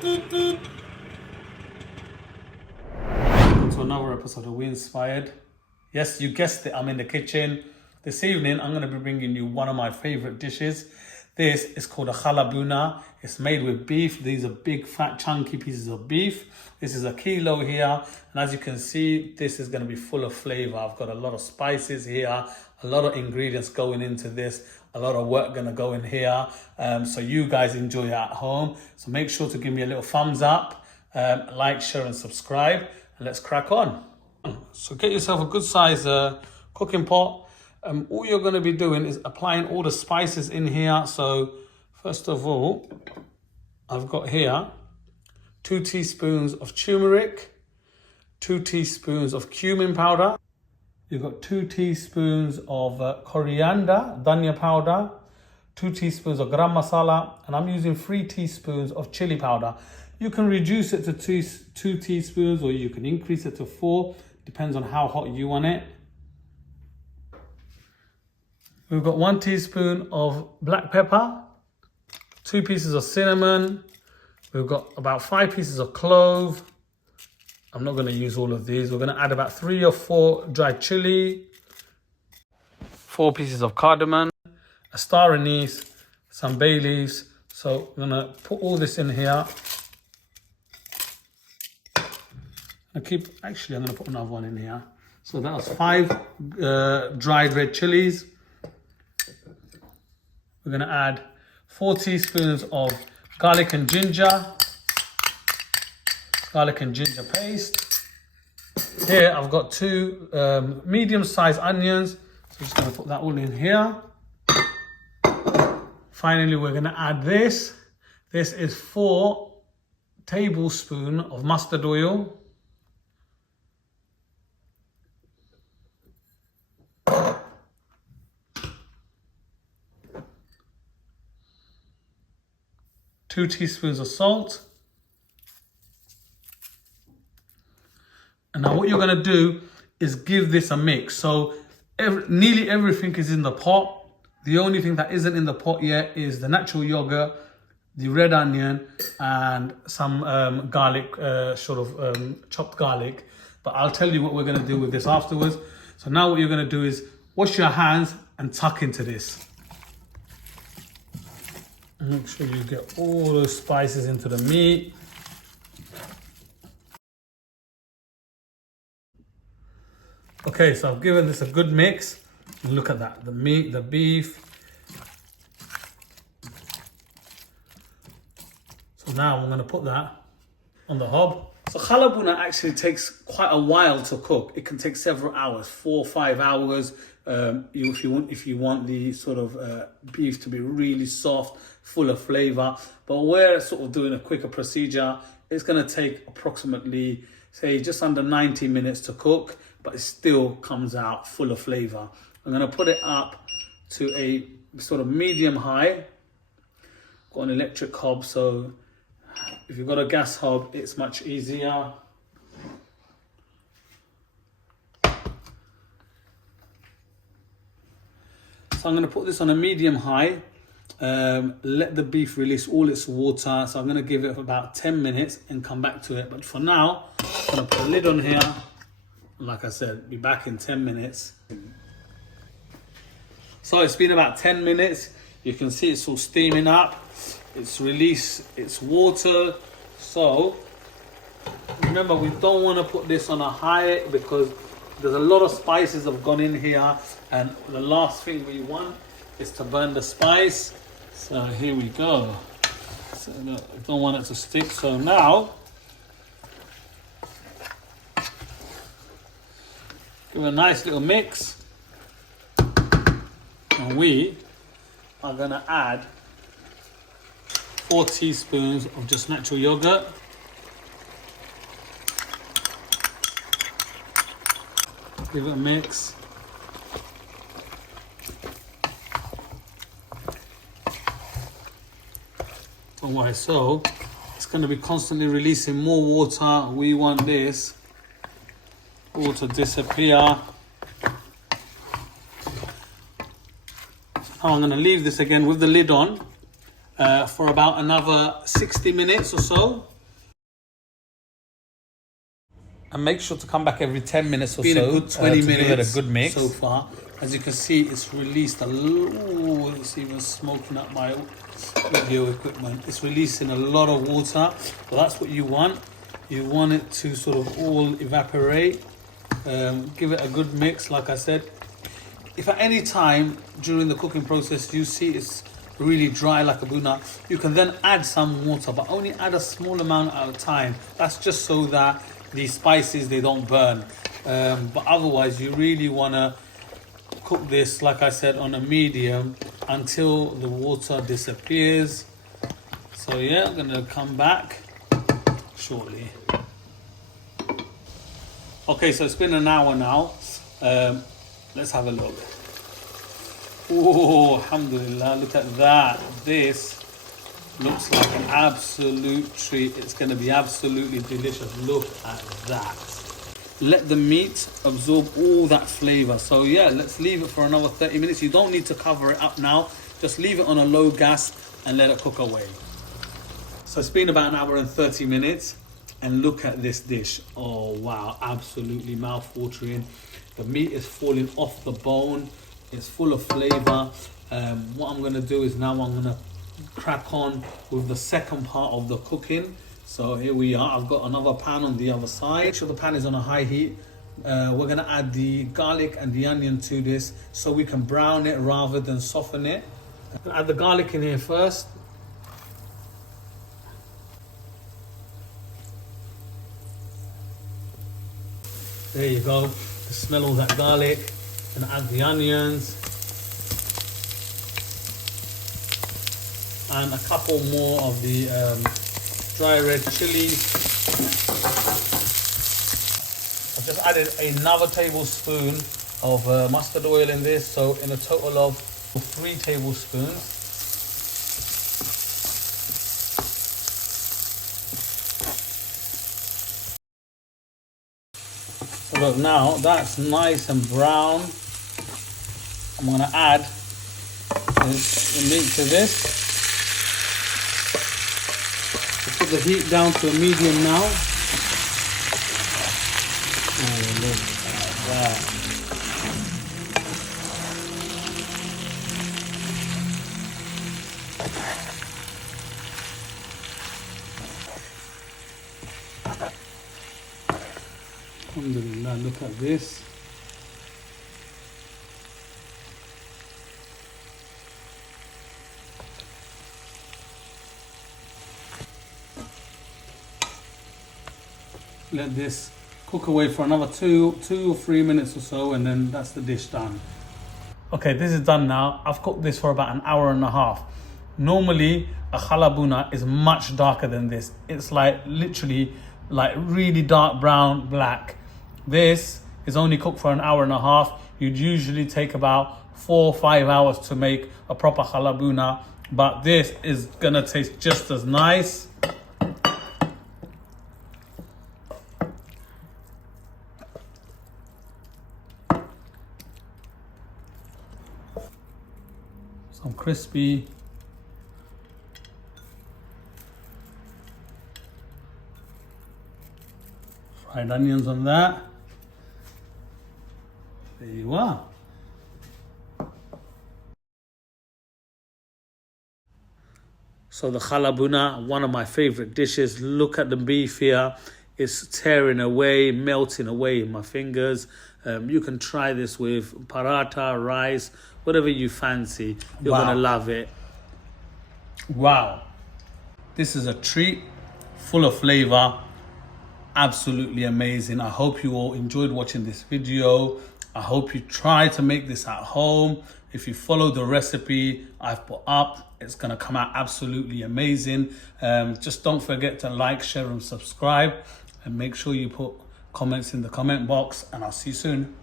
To another episode of We Inspired. Yes, you guessed it, I'm in the kitchen. This evening, I'm going to be bringing you one of my favorite dishes. This is called a Kala Bhuna. It's made with beef. These are big, fat, chunky pieces of beef. This is a kilo here. And as you can see, this is going to be full of flavor. I've got a lot of spices here, a lot of ingredients going into this, a lot of work going to go in here. So you guys enjoy it at home. So make sure to give me a little thumbs up, like, share, and subscribe. And let's crack on. So get yourself a good size cooking pot. All you're going to be doing is applying all the spices in here. So first of all, I've got here 2 teaspoons of turmeric, 2 teaspoons of cumin powder. You've got 2 teaspoons of coriander, dhania powder, 2 teaspoons of garam masala, and I'm using 3 teaspoons of chili powder. You can reduce it to 2 teaspoons or you can increase it to 4. Depends on how hot you want it. We've got 1 teaspoon of black pepper, 2 pieces of cinnamon. We've got about 5 pieces of clove. I'm not going to use all of these. We're going to add about 3 or 4 dried chili, 4 pieces of cardamom, a star anise, some bay leaves. So I'm going to put all this in here. I'm going to put another one in here. So that was 5 dried red chilies. We're going to add 4 teaspoons of garlic and ginger paste. Here I've got 2 medium-sized onions. So I'm just going to put that all in here. Finally, we're going to add this. This is 4 tablespoons of mustard oil. Two teaspoons of salt. And now what you're going to do is give this a mix. So nearly everything is in the pot. The only thing that isn't in the pot yet is the natural yogurt, the red onion, and some garlic, chopped garlic. But I'll tell you what we're going to do with this afterwards. So now what you're going to do is wash your hands and tuck into this. Make sure you get all those spices into the meat. Okay, so I've given this a good mix. And look at that, the meat, the beef. So now I'm going to put that on the hob. So Kala Bhuna actually takes quite a while to cook. It can take several hours, 4 or 5 hours. If you want the sort of beef to be really soft, full of flavor. But we're sort of doing a quicker procedure. It's going to take approximately, say, just under 90 minutes to cook, but it still comes out full of flavor. I'm going to put it up to a sort of medium high. Got an electric hob, so if you've got a gas hob, it's much easier. So I'm going to put this on a medium high, let the beef release all its water. So I'm going to give it about 10 minutes and come back to it. But for now, I'm going to put a lid on here. And like I said, be back in 10 minutes. So it's been about 10 minutes. You can see it's all steaming up. It's released its water. So remember, we don't want to put this on a high because there's a lot of spices have gone in here, and the last thing we want is to burn the spice. So here we go. So I don't want it to stick. So now give it a nice little mix, and we are going to add 4 teaspoons of just natural yogurt. Give it a mix. Don't worry, so it's going to be constantly releasing more water. We want this all to disappear. Now I'm going to leave this again with the lid on for about another 60 minutes or so. And make sure to come back every 10 minutes or so. It's been a good 20 minutes give it a good mix so far. As you can see, it's released a lot. It's even smoking up my video equipment. It's releasing a lot of water. Well, that's what you want. You want it to sort of all evaporate. Give it a good mix, like I said. If at any time during the cooking process you see it's really dry like a bhuna, you can then add some water, but only add a small amount at a time. That's just so that the spices, they don't burn. But otherwise, you really want to cook this, like I said, on a medium until the water disappears. So yeah, I'm going to come back shortly. Okay, so it's been an hour now. Let's have a look. Oh, alhamdulillah, look at that. This looks like an absolute treat. It's going to be absolutely delicious. Look at that. Let the meat absorb all that flavor. So yeah, let's leave it for another 30 minutes. You don't need to cover it up now. Just leave it on a low gas and let it cook away. So it's been about an hour and 30 minutes. And look at this dish. Oh wow, absolutely mouth-watering. The meat is falling off the bone. It's full of flavor. What I'm going to do is now I'm going to crack on with the second part of the cooking. So here we are. I've got another pan on the other side. Make sure the pan is on a high heat. We're going to add the garlic and the onion to this so we can brown it rather than soften it. I'm going to add the garlic in here first. There you go. To smell all that garlic. And add the onions. And a couple more of the dry red chilies. I've just added another tablespoon of mustard oil in this, so in a total of 3 tablespoons. So look, now that's nice and brown. I'm going to add the meat to this. Put the heat down to a medium now. Oh, look at that. Alhamdulillah, look at this. Let this cook away for another two or 3 minutes or so, and then that's the dish done. Okay, this is done now. I've cooked this for about an hour and a half. Normally, a Kala Bhuna is much darker than this. It's like literally like really dark brown, black. This is only cooked for an hour and a half. You'd usually take about 4 or 5 hours to make a proper Kala Bhuna, but this is gonna taste just as nice. Some crispy fried onions on that. There you are. So the Kala Bhuna, one of my favorite dishes. Look at the beef here. It's tearing away, melting away in my fingers. You can try this with paratha, rice, whatever you fancy. You're gonna love it. Wow. This is a treat, full of flavor. Absolutely amazing. I hope you all enjoyed watching this video. I hope you try to make this at home. If you follow the recipe I've put up, it's gonna come out absolutely amazing. Just don't forget to like, share and subscribe, and make sure you put comments in the comment box, and I'll see you soon.